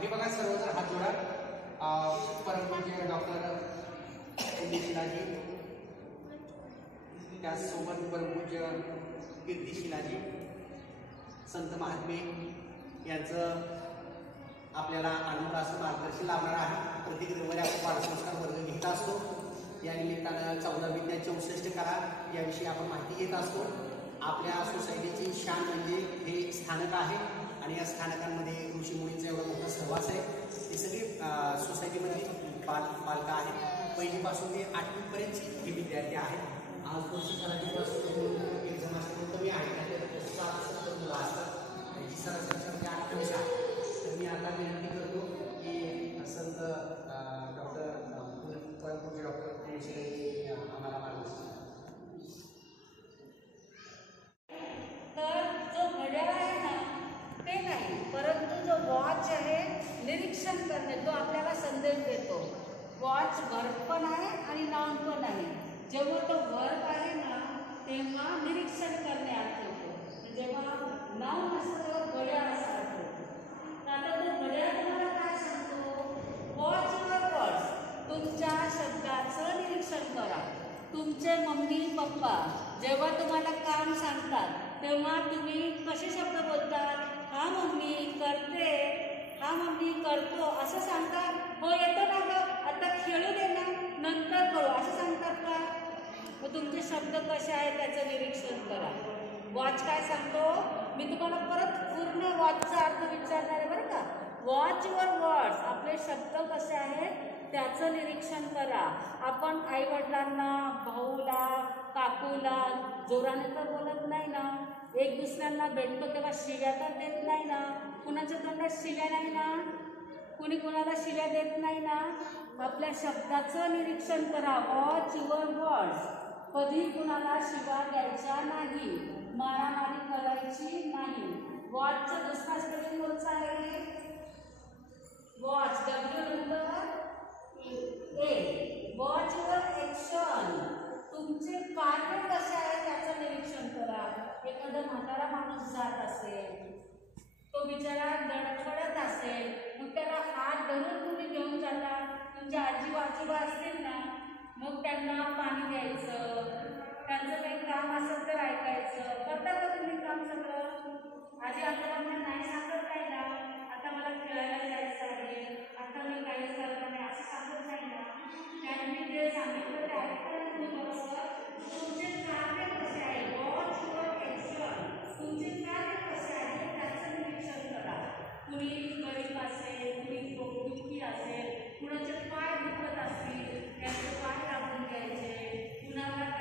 हे बघा सर्वजण हात जोडा. परमपूज्य डॉक्टर शिलाजी, त्याचसोबत परमपूज्य कीर्ती शिलाजी संत महात्मे यांचं आपल्याला आनंद असं मार्गदर्शन लाभणार आहे. प्रत्येक रविवारी आपण बालसंस्कार वर्ग घेत असतो. या निमित्तानं 14 विज्ञान 64 कला याविषयी आपण माहिती घेत असतो. आपल्या सोसायटीची शान म्हणजे हे स्थानक आहे आणि या स्थानकांमध्ये ऋषीमुनींचा एवढा मोठा सहवास आहे. हे सगळे सोसायटीमध्ये पालक आहेत. पहिलीपासून ते 8वीपर्यंत हे विद्यार्थी आहेत. आज वर्षी सराठीपासून एक्झाम असते कमी आहे, 7-7 मुलं असतात. याची सरासरी संख्या 28 आहे. तर मी आता विनंती करतो की संत डॉक्टर परमपूज्य डॉक्टर आम्हाला मार्गदर्शन. तर जो घड्याळ आहे ना ते नाही, परंतु जो वॉच आहे निरीक्षण करणे, तो आपल्याला संदेश देतो. वॉच वर्ब पण आहे आणि नाउन पण आहे. जेव्हा तो वर्ब आहे ना तेव्हा निरीक्षण करणे अर्थ होतो. जेव्हा नाउन असतो तेव्हा घड्याळ असा अर्थ होतो. तर आता तो घड्याळ तुम्हाला काय सांगतो? Watch your words. तुमच्या शब्दाचं निरीक्षण करा. तुमचे मम्मी पप्पा जेव्हा तुम्हाला काम सांगतात तेव्हा तुम्ही कसे शब्द बोलतात? हा मम्मी करते, हा मम्मी करतो असं सांगतात. हो येतो ना गं, आता खेळू दे ना, नंतर करू असं सांगतात का? मग तुमचे शब्द कसे आहेत त्याचं निरीक्षण करा. वॉच काय सांगतो? मी तुम्हाला परत पूर्ण वॉचचा अर्थ विचारणार आहे बरं का. Watch your words. आपले शब्द कसे आहेत त्याचं निरीक्षण करा. आपण आईवडिलांना, भाऊला, काकूला जोराने तर बोलत नाही ना. एक दुसऱ्यांना भेटतो तेव्हा शिव्या तर देत नाही ना. कुणाच्या तोंडात शिव्या नाही ना. कुणी कुणाला शिव्या देत नाही ना. आपल्या शब्दाचं निरीक्षण करा. Watch your words. कधी कुणाला शिव्या द्यायच्या नाही, मारामारी करायची नाही. वॉचचं दुसरा स्पेलिंग कोणचा आहे? वॉच, W नंतर A. Watch your action. तुमचे कार्य कसे आहे त्याचं निरीक्षण करा. एखादा म्हातारा माणूस जात असेल, तो बिचारा दडखडत असेल, मग त्याला हात धरून तुम्ही घेऊन जाता. तुमच्या आजी आजोबा असतील ना, मग त्यांना पाणी द्यायचं, त्यांचं काही काम असेल तर ऐकायचं. करता का तुम्ही काम सगळं? आजी आजोबांना नाही सांगत नाही ना, आता मला खेळायला जायचं आहे, आता मी काही करणार नाही असं सांगत नाही ना. त्यांनी जे सांगितलं ते ऐकताना तुम्ही बरोबर. तुमचे कार्य कसे आहे? Watch your action. तुमचे कार्य कसे आहे त्याचं निरीक्षण करा. कुणी गरीब असेल, कुणी दुःखी असेल, कुणाचे पाय दुखत असतील त्यांचे पाय दाबून घ्यायचे. कुणाला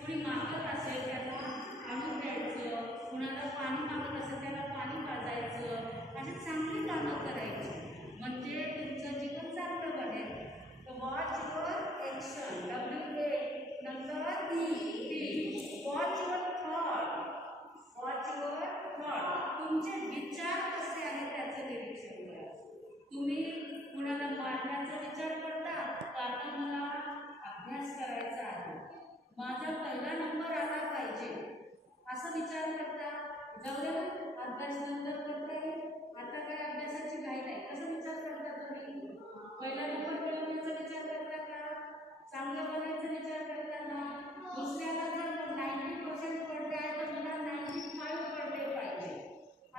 कुणी मागत असेल त्यांना आणून द्यायचं. कुणाला पाणी मागत असेल त्याला पाणी पाजायचं. अशी चांगली कामं करायची म्हणजे तुमचं जीवन चांगलं बनेल. तर वॉच युअर ॲक्शन, WA नंतर T. Watch your thought. Watch your thought. तुमचे विचार कसे आहेत त्याचं निरीक्षण करा. तुम्ही कुणाला मारण्याचा विचार करता का आता मला अभ्यास करायचा आहे, माझा पहिला नंबर आला पाहिजे असं विचार करता? जाऊ दे अभ्यास नंतर करता येईल, आता काय अभ्यासाची घाई नाही असं विचार करता तुम्ही? पहिला नंबर मिळवण्याचा विचार करता का? चांगलं बनायचा विचार करता ना? दुसऱ्याला जर 90% पडले आहे तर मला 95 पडले पाहिजे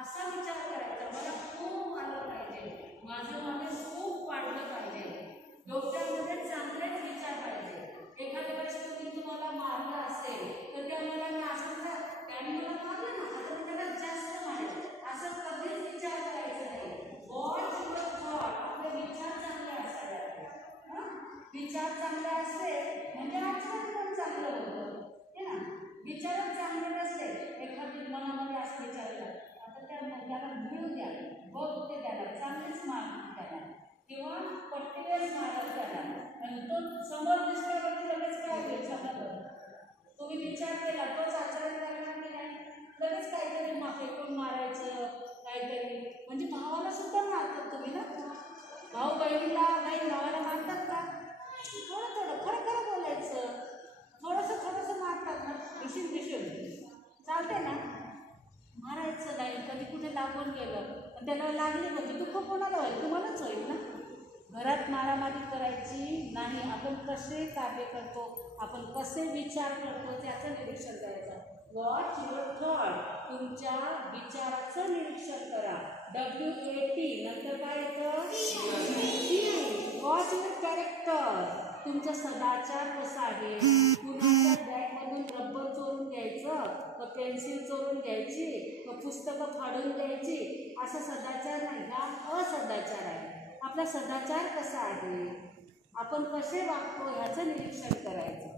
असा विचार करायचा. मला खूप आलं पाहिजे, माझं नॉलेज खूप वाढलं पाहिजे, डोक्यामध्ये चांगलेच विचार पाहिजे. एखाद्या वेळेस तुम्हाला मारलं असेल तर त्या मुलांना असं ना, त्याने मला मारलं ना, आता मी त्याला जास्त मारेल असं कधीच विचार करायचा नाही. Watch your thought. आपले विचार चांगले असावे. विचार चांगले असले म्हणजे आचरण पण चांगलं होतं हे ना. विचारच चांगले नसते, एखादी मनामध्ये असं विचारलं आता त्याला मिळून द्या, बघ ते त्याला चांगलेच मार्क त्याला किंवा पट्टीवेळेस मारत त्याला आणि तो समोर दिसल्यावरती लगेच काय होईल सांगा. तुम्ही विचार केला तोच आचरण करणार की नाही? लगेच काहीतरी फेकून मारायचं काहीतरी. म्हणजे भावाला सुद्धा मारतात तुम्ही ना. भाऊ बहिणीला बहीण भावाला मारतात का? थोडं थोडं खरं खरं बोलायचं. थोडंसं मारतात ना, भीषण चालते ना. मारायचं नाही. कधी कुठे लागून गेलं पण त्याला लागली म्हणजे दुःख कोणाला होईल? तुम्हालाच होईल ना. घरात मारामारी करायची नाही. आपण कसे कार्य करतो, आपण कसे विचार करतो त्याचं निरीक्षण करायचं. वॉच युअर थॉट, तुमच्या विचाराचं निरीक्षण करा. WAT नंतर काय येतं? वॉच युअर कॅरेक्टर, तुमचा सदाचार कसा आहे. कुणाच्या बॅगमधून रबर चोरून घ्यायचं, का पेन्सिल चोरून घ्यायची, का पुस्तकं फाडून घ्यायची, असा सदाचार नाही, हा असदाचार आहे. आपला सदाचार कसा आहे, आपण कसे वागतो ह्याचं निरीक्षण करायचं.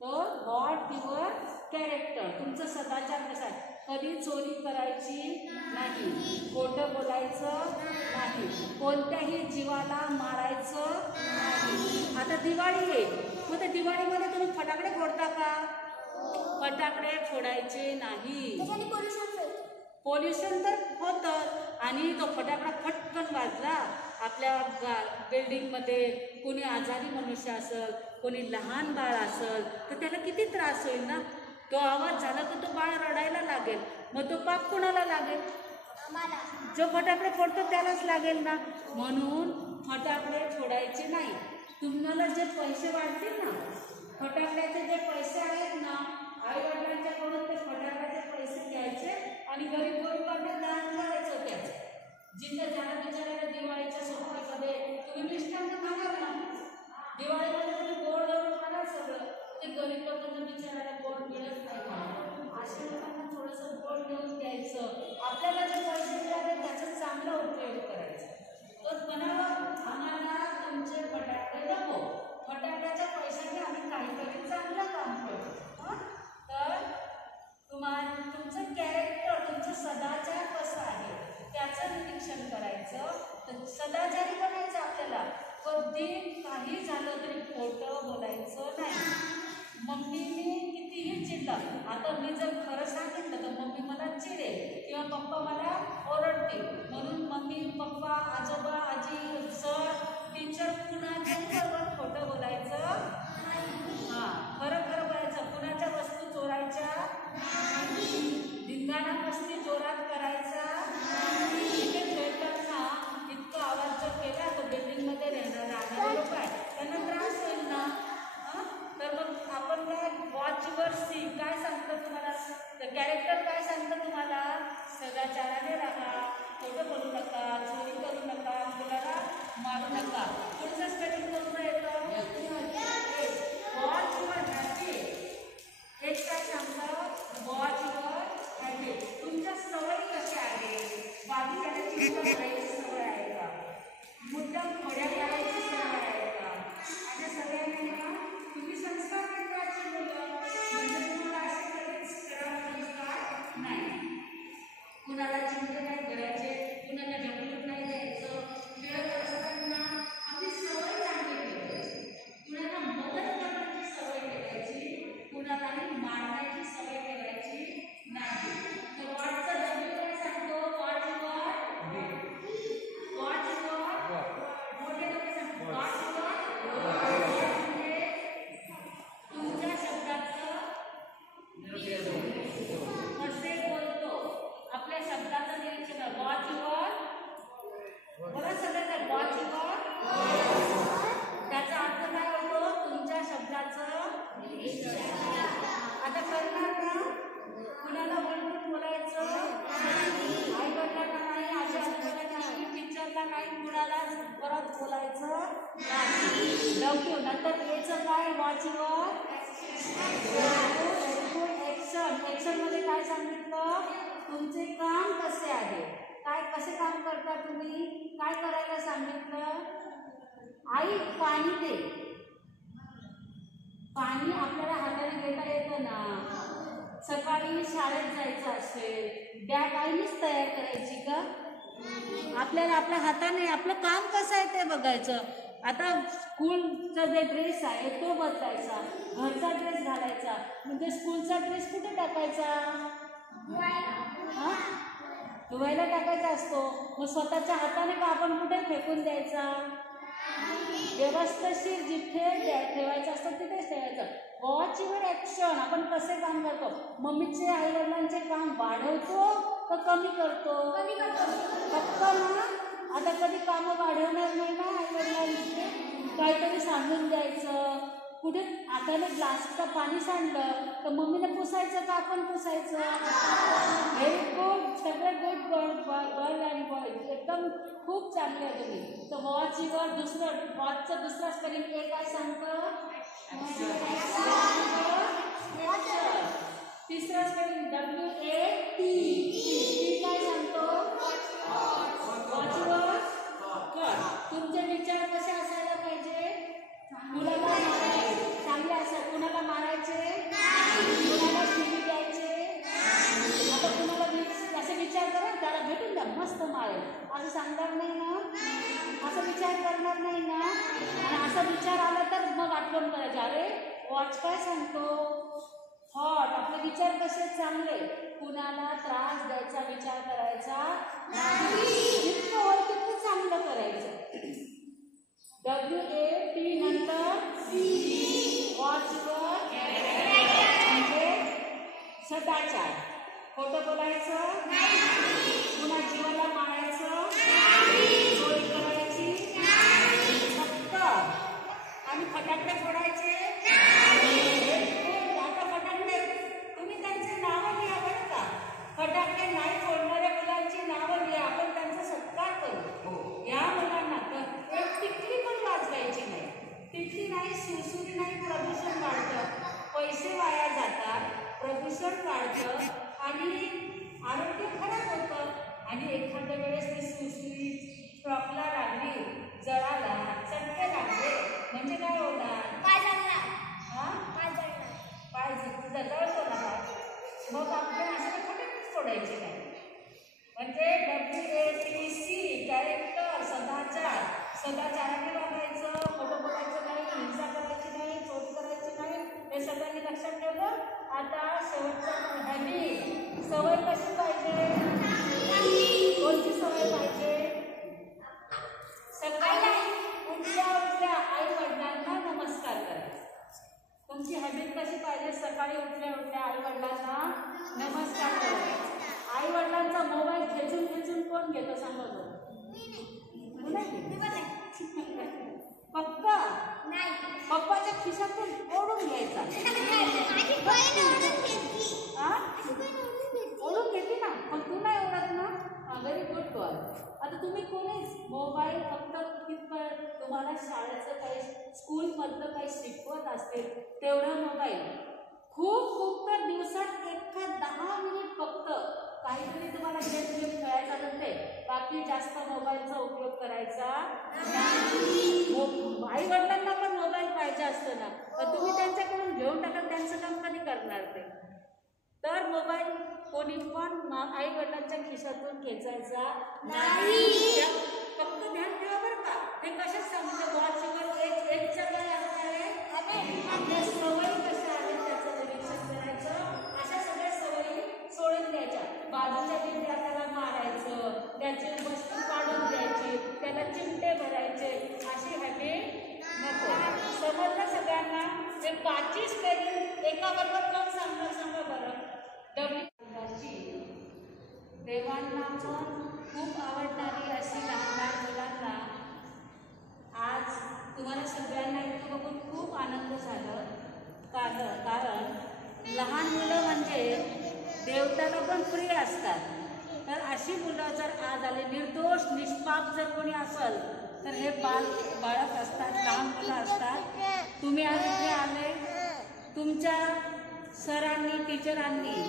तर वॉट युअर कॅरेक्टर, तुमचं सदाचार कसा आहे. कधी चोरी करायची नाही, खोटं बोलायचं नाही, कोणत्याही जीवाला मारायचं नाही. आता दिवाळी आहे, मग त्या दिवाळीमध्ये तुम्ही फटाकडे फोडता का? फटाकडे फोडायचे नाही. पोल्युशन तर होतं आणि तो फटाकडा फटकन वाजला आपल्या बिल्डिंगमध्ये, कोणी आजारी मनुष्य असेल, कोणी लहान बाळ असेल तर त्याला किती त्रास होईल ना. तो आवाज झाला तर तो बाळ रडायला लागेल, मग तो पाप कोणाला लागेल? जो फटाकडे फोडतो त्यालाच लागेल ना. म्हणून फटाकडे फोडायचे नाही. तुम्हाला जे पैसे वाढतील ना, फटाकड्याचे जे पैसे आहेत ना, आई वडिलांच्याकडून ते फटाकड्याचे पैसे घ्यायचे आणि गरीब गरिबांना दान करायचं त्याचं. जिथं ज्याला बिचारायला दिवाळीच्या सुट्टीमध्ये तुम्ही मिष्टांना खाणार ना, दिवाळीमध्ये तुम्ही गोड धरून खाणार सगळं, ते गरीब लोकांना बिचारायला गोड मिळत नाही. अशा लोकांना थोडंसं गोड देऊन द्यायचं. आपल्याला जे पैसे मिळाले त्याचा चांगला उपयोग करायचा. तर म्हणावं आम्हाला तुमचे फटाके नको, फटाक्याच्या पैशाने आम्ही काहीतरी चांगलं काम करू. तर तुमचं कॅरेक्टर, तुमचं सदाचार कसं आहे त्याचं निरीक्षण करायचं. तर सदाचारी बनायचं आपल्याला. कधी काही झालं तरी खोटं बोलायचं नाही. मम्मीने कितीही चिडलं, आता मी जर खरं सांगितलं तर मम्मी मला चिडेल किंवा पप्पा मला ओरडतील. म्हणून मम्मी, पप्पा, आजोबा, आजी, सर, टीचर कुणाच्याही बरोबर खोटं बोलायचं नाही. खरं खरं बोलायचं. कुणाच्या वस्तू चोरायच्या नाही, धिंगाणा मस्ती जोरात करायचा नाही. इथे खेळताना इतका आवाज जर केला तर बिल्डिंगमध्ये राहणारे लोक आहेत त्यांना त्रास होईल ना. तर मग आपण काय वॉच युअर सी काय सांगतं तुम्हाला, तर कॅरेक्टर काय सांगतं तुम्हाला, सदाचाराने राहा, खोटं बोलू नका, चोरी करू नका, मुलाला मारू नका. पुढचं स्पेलिंग कोणतं येतं? Watch your habit. एक काय सांगतं, वॉच युअर हॅबिट, तुमच्या सवयी कशा आहेत. बाकीच्याला चिंता करायची सवय आहे का, मुद्दाम खोड्या करायची सवय आहे का. अशा सगळ्यांना तुम्ही संस्कार केंद्राची मुलं म्हणजे तुम्हाला असे कधीच करावं संस्कार नाही. कुणाला चिंता नाही करायचे, कुणाला ढकलून नाही द्यायचं. खेळत असताना आपली सवय चांगली ठेवायची, कुणाला मदत करण्याची सवय ठेवायची, कुणालाही मारण्याची सवय ठेवायची नाही. तर वॉटचा डब्ल्यू काय सांगतो, वॉच युअर, वॉच युअर, मोठे डब्ल्यू सांगतो वॉच युअर, म्हणजे तुमच्या शब्दाचं कसे बोलतो, आपल्या शब्दाचं निरीक्षण. वॉच युअर, बघा सगळं वॉच युअर, त्याचा अर्थ काय होतो, तुमच्या शब्दाचं निरीक्षण. आता करणार ना, कुणाला वळवून बोलायचं, आई वडिलांना नाही, आजी आजोबांना नाही, टीचरला नाही, कुणाला परत बोलायचं नाही. लवकर नंतर याचं काय, वॉच युअर ॲक्शन. ॲक्शनमध्ये काय सांगितलं, तुमचे काम कसे आहे, काय कसे काम करता तुम्ही, काय करायला सांगितलं. आई पाणी दे, पाणी आपल्याला हाताने घेता येतं ना. सकाळी शाळेत जायचं असेल, बॅग आईनेच तयार करायची का, आपल्याला आपल्या हाताने आपलं काम कसं आहे ते बघायचं. आता स्कूलचा जे ड्रेस आहे तो बदलायचा, घरचा ड्रेस घालायचा, म्हणजे स्कूलचा ड्रेस कुठे टाकायचा, धुवायला टाकायचा असतो. मग स्वतःच्या हाताने का आपण कुठे फेकून द्यायचा, व्यवस्थित जिथे ठेवायचं असतं तिथेच ठेवायचं. वॉच युअर ॲक्शन, आपण कसे काम करतो, मम्मीचे आई वडिलांचे काम वाढवतो तर कमी करतो. फक्त ना आता कधी कामं वाढवणार नाही ना आईवडिलांची. काहीतरी सांगून द्यायचं. कुठे हाताने ग्लासचं पाणी सांडलं तर मम्मीने पुसायचं का आपण पुसायचं. Very good. सगळे गुड गर्ल अँड बॉयज. एकदम खूप चांगले आहे तुम्ही. तर वॉचवर दुसरं वॉचचं दुसरा स्पेलिंग ए काय सांगतं. तिसरा स्पेलिंग WAT. टी काय सांगतो. वॉचवर तुमचे विचार कसे असायला पाहिजे. कुणाला मारायचे चांगले असतात. कुणाला मारायचे कुणाला शिवी द्यायचे. आता कुणाला असे विचार करा त्याला भेटून द्या मस्त मारेल असं सांगणार नाही ना. असं विचार करणार नाही ना. आणि असा विचार आला तर मग आठवण करायचे अरे वॉच काय सांगतो. थॉट आपले विचार कसे चांगले. कुणाला त्रास द्यायचा विचार करायचा जितकं होईल तितकं चांगलं करायचं. WAT नंतर वॉचवर म्हणजे सदाचार. खोटं बोलायचं कुणा जीवाला मारायचं चोरी करायची फक्त. आणि फटाकडे फोडायचे. आता फटाकडे तुम्ही त्यांचे नावं लिहा बरं का. फटाकडे नाही फोडणाऱ्या मुलांची नावं लिहा. आपण त्यांचा सत्कार करू. या मुलांना तर एक टिकली पण वाजवायची नाही. टिकली नाही सुरसुरी नाही. प्रदूषण वाढतं. पैसे वाया जातात. प्रदूषण वाढतं आणि आरोग्य खराब होतं. आणि एखाद्या वेळेस ती सुरसुरी फ्रॉकला लागली जळाला चटके लागले म्हणजे काय होणार. पाय जळतो ना पाय. मग आपण असं फटाकेच फोडायचे नाही. म्हणजे WATC कॅरेक्टर सदाचार. सदाचाराने वागायचं. खोटं बोलायचं नाही. हिंसा करायची नाही. चोरी करायची नाही. हे सगळ्यांनी लक्षात ठेवलं. आता शेवटचं हॅबिट. सवय कशी पाहिजे. कोणती सवय पाहिजे. सकाळी उठल्या आई वडिलांना नमस्कार करायचा. तुमची हॅबिट कशी पाहिजे. सकाळी उठल्या आई वडिलांना नमस्कार करायचा. आई वडिलांचा मोबाईल खेचून कोण घेतो सांगा बरं. पप्पा नाही. पप्पाच्या खिशातून ओढून घ्यायचा. ओढून घेते ना पण तू नाही ओढत ना. Very good boy. आता तुम्ही कोणीच मोबाईल फक्त कितपत तुम्हाला शाळेचं काही स्कूलमधलं काही शिकवत असते तेवढा मोबाईल. खूप तर दिवसात एका 10 मिनिट फक्त काहीतरी तुम्हाला गेम खेळायचा नसते. बाकी जास्त मोबाईलचा उपयोग करायचा नाही. आई वडिलांना पण मोबाईल पाहिजे असतो ना. तर तुम्ही त्यांच्याकडून घेऊन टाका. त्यांचं काम कधी करणार ते. तर मोबाईल कोणी पण आई वडिलांच्या खिशातून खेचायचा नाही. फक्त ध्यान ठेवा बरं का. हे कशाच सांगतो वॉचवर एकच्या काय अर्थ आहे. आपल्या सवयी कशा आहेत त्याचं निरीक्षण करायचं. अशा सगळ्या सवयी सोडून द्यायच्या. बाजूच्या विद्यार्थ्याला मारायचं. त्याची वस्तू काढून द्यायची. त्याला चिमटे भरायचे. अशी हॅबिट नको. समजलं सगळ्यांना. हे 5 स्पेलिंग एकाबरोबर कोण सांगणार सांगा बरं. देवांना पण खूप आवडणारी अशी लहान मुलांना आज तुम्हाला सगळ्यांना इतकं बघून खूप आनंद झालं. कारण लहान मुलं म्हणजे देवताला पण प्रिय असतात. तर अशी मुलं जर आज आले निर्दोष निष्पाप जर कोणी असेल तर हे बाळक असतात. लहान मुलं असतात. तुम्ही आज इथे आले. तुमच्या सरांनी टीचरांनी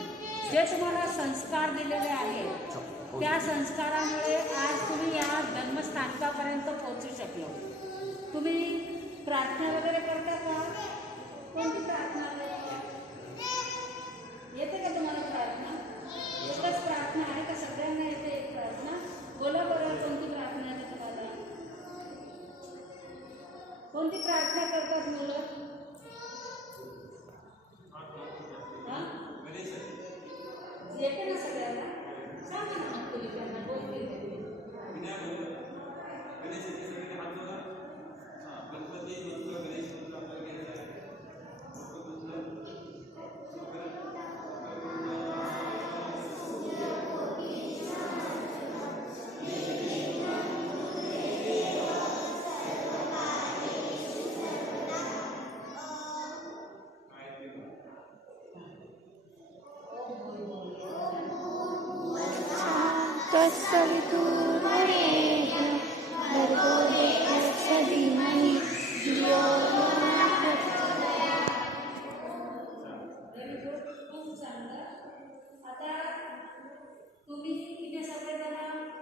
जे तुम्हाला संस्कार दिलेले आहेत त्या संस्कारामुळे आज तुम्ही या जन्मस्थानकापर्यंत पोहोचू शकलो. तुम्ही प्रार्थना वगैरे करता का. कोणती प्रार्थना येते का तुम्हाला प्रार्थना. एकच प्रार्थना आहे का सगळ्यांना येते एक प्रार्थना. बोला बरं कोणती प्रार्थना आहे तुम्हाला. कोणती प्रार्थना करतात मुलं. येते ना सगळ्यांना. सांगा ना मग तुम्ही त्यांना बोलते. तत्सवितुर्वरेण्यं भर्गो देवस्य धीमहि धियो यो नः प्रचोदयात्. Very good. खूप चांगलं. आता तुम्ही इथे सगळेजण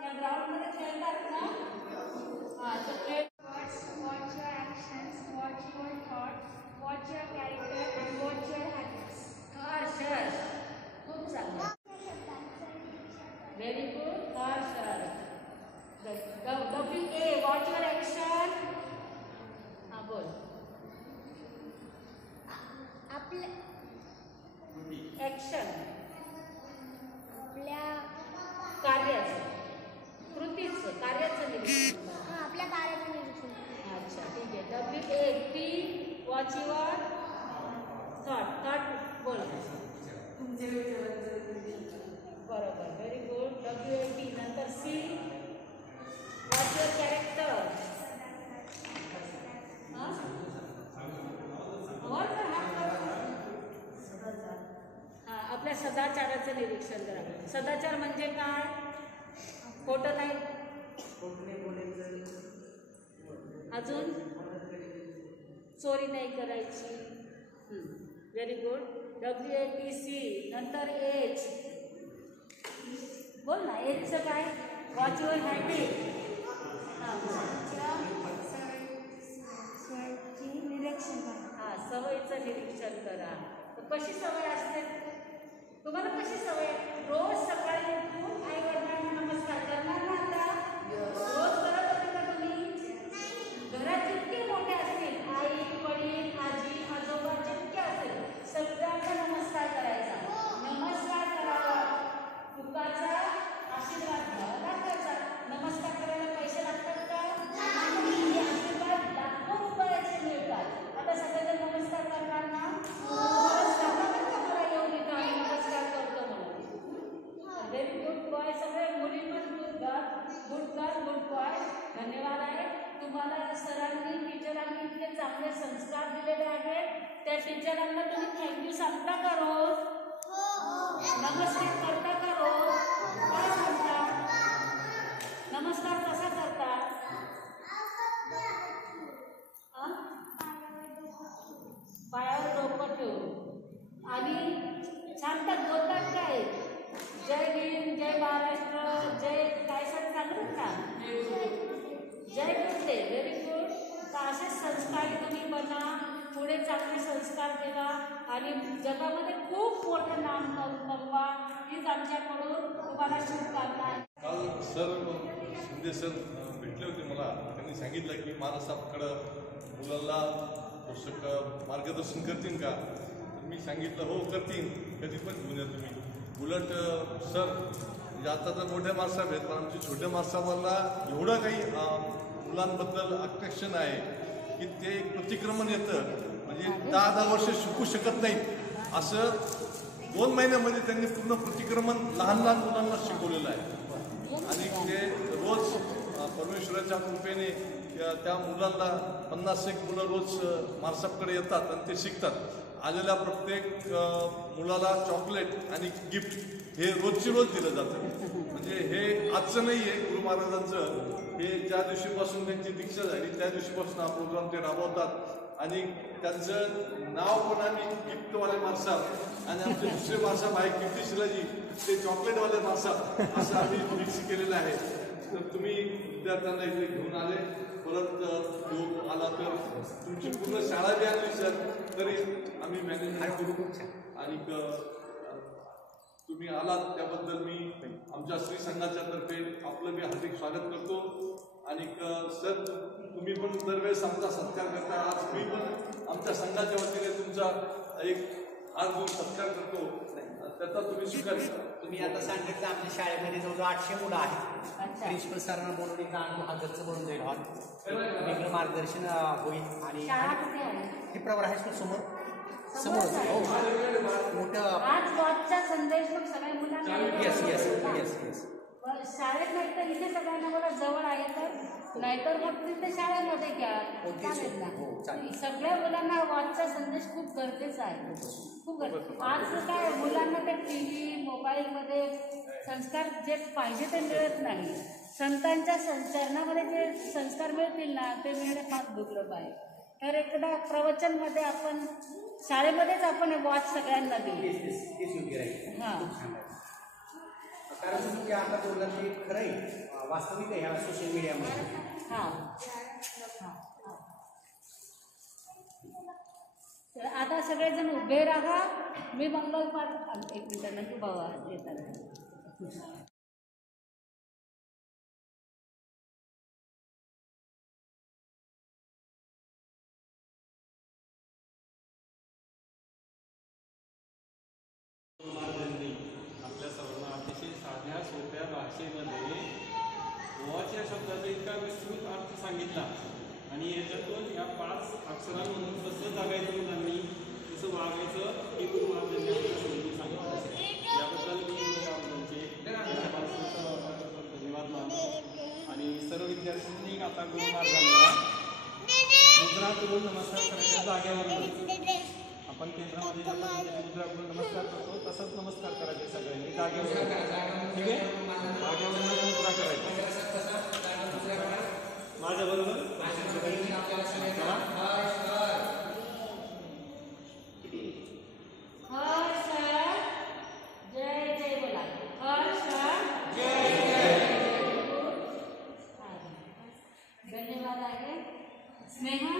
या ग्राउंडमध्ये खेळतात ना? हां, तर खेळ. Watch your actions, watch your thoughts, watch your character and watch your habits. Harshad. खूप चांगलं. Very good. Harshad. WA, watch your action. हां, बोल. आपल्या ॲक्शन. आपल्या कार्याचं, कृतीचं, कार्याचं निरीक्षण करा. आपल्या कार्याचं निरीक्षण करा. अच्छा, ठीक आहे. WAT, वॉच युअर थॉट बोल. बरोबर. Very good. WAT. नंतर C, वॉच युअर कॅरेक्टर. आपल्या सदाचाराचं निरीक्षण करा. सदाचार म्हणजे काय? खोटं नाही. अजून चोरी नाही करायची. Very good. WATC. नंतर H, बोल ना. Hचं काय? Watch your habit. हां, निरीक्षण करा. हां, सवयीचं निरीक्षण करा. तर कशी सवय असते तुम्हाला? कशी सवय? रोज सकाळी उठून आई वडिलांना नमस्कार करणार ना? आता रोज करत होते का तुम्ही? घरात जितके मोठे असतील, आई वडील आजी आजोबा जितके असतील सगळ्यांना नमस्कार करायचा. नमस्कार करावा. तुकाचा आशीर्वाद घ्यावा लागायचा. नमस्कार करायला पैसे लागतात का? नाही. आशीर्वाद लाखो रुपयाचे मिळतात. आता सगळेजण नमस्कार करणार ना? मला येऊन इथं आम्ही नमस्कार करतो म्हणून. Very good boy. सगळे मुली पण good girl, good girl, good boy. धन्यवाद आहे तुम्हाला. सरांनी टीचरांनी इतके चांगले संस्कार दिलेले आहेत. त्या टीचरांना तुम्ही थँक्यू सांगता का रोज? नमस्कार करता का रोज? काय म्हणता? नमस्कार कसा करता? पायावर डोकं ठेवून. आणि सांगतात, बोलतात काय? जय भीम, जय महाराष्ट्र, जय काय सांगतात का? जय गुरुदेव. Very good. तर असेच संस्कारी तुम्ही बना. पुढे चांगले संस्कार देवा आणि जगामध्ये खूप मोठं नाम कमवा. हीच आमच्याकडून तुम्हाला शुभकामना आहे. काल सर शिंदे सर भेटले होते मला. त्यांनी सांगितलं की महाराष्ट्राकडं मुलांना पोषक मार्गदर्शन करतील का? तर मी सांगितलं हो करतील, कधी पण घेऊन या तुम्ही. उलट सर म्हणजे आता तर मोठ्या माणसाहेब आहेत, पण आमच्या छोट्या माणसाहेबांना एवढं काही मुलांबद्दल आकर्षण आहे की ते एक प्रतिक्रमण येतं. म्हणजे 10-10 वर्ष शिकू शकत नाहीत असं 2 महिन्यामध्ये त्यांनी पूर्ण प्रतिक्रमण लहान लहान मुलांना शिकवलेलं आहे. आणि ते रोज परमेश्वराच्या कृपेने त्या मुलांना 50-1 मुलं रोज माणसाकडे येतात आणि ते शिकतात. आलेल्या प्रत्येक मुलाला चॉकलेट आणि गिफ्ट हे रोजची रोज दिलं जातं. म्हणजे हे आजचं नाही आहे गुरु महाराजांचं. हे ज्या दिवशीपासून त्यांची दीक्षा झाली त्या दिवशीपासून हा प्रोग्राम ते राबवतात. आणि त्यांचं नाव पण आम्ही गिफ्टवाले माणसाब आणि आमचे दुसरे माणसाब आहे कीर्ती शिलाजी ते चॉकलेटवाले माणसाब असं आम्ही फिक्स केलेलं आहे. तर तुम्ही विद्यार्थ्यांना इथे घेऊन आले. परत योग आला तर तुमची पूर्ण शाळा बी आणली सर तरी आम्ही मॅनेजमेंट करू. आणि तुम्ही आलात त्याबद्दल मी आमच्या श्री संघाच्या तर्फे आपलं मी हार्दिक स्वागत करतो. आणि सर तुम्ही पण दरवेळेस आमचा सत्कार करता. आज मी पण आमच्या संघाच्या वतीने तुमचा एक हात घेऊन सत्कार करतो. त्याचा तुम्ही स्वीकार करा. तुम्ही आता सांगितलं आमच्या शाळेमध्ये जवळजवळ 800 मुलं आहेत. प्रिन्सिपल सरांना बोलून एक अनुभव हजरचं बोलून जाईल. वेगळं मार्गदर्शन होईल. आणि शाळा कुठे आहे? हे प्रवर हायस्कूल समोर मोठं. आज वॉचचा संदेश मग सगळ्या मुलांना. Yes yes yes yes. शाळेत नाही तर इथे सगळ्यांना मला जवळ आहे तर नाहीतर मग तिथे शाळेमध्ये घ्या. चालेल ना? सगळ्या मुलांना वॉचचा संदेश खूप गरजेचा आहे. खूप गरजेचं. आज काय मुलांना ते TV मोबाईलमध्ये संस्कार जे पाहिजे ते मिळत नाही. संतांच्या चरणामध्ये जे संस्कार मिळतील ना ते मिळणे फार दुर्लभ आहे. तर एकदा प्रवचनमध्ये आपण शाळेमध्येच आपण वॉच सगळ्यांना दिली. तेच योग्य राहील. हां. खूप छान आहे. कारण तुम्ही जे आता बोललात ते खरं आहे, वास्तविक आहे ह्या सोशल मीडियामध्ये. हां हां. तर आता सगळेजण उभे राहा. मी मंगल पाठ एक मिनिटानं बाबा येतात. आपल्या सर्वांना अतिशय साध्या सोप्या भाषेमध्ये वॉच या शब्दाचा इतका विस्तृत अर्थ सांगितला आणि याच्यातून या 5 अक्षरांमधून कसं जगायचं मुलांनी, कसं वागायचं हे गुरु महाराजांनी आपल्याला समजून सांगितलं. याबद्दल मी गुरु महाराजांचे धन्यवाद मानतो. आणि सर्व विद्यार्थ्यांनी आता गुरु महाराजांना मुद्रा करून नमस्कार करायच्या जागेवर आपण केंद्रामध्ये ज्या पद्धतीने मुद्रा करून नमस्कार करतो तसंच नमस्कार करायचे सगळ्यांनी जागेवर. ठीक आहे, जागेवर मुद्रा करायची माझ्याबरोबर. हर्ष जय जय बोला. हर्ष जय. धन्यवाद आहे. स्नेहा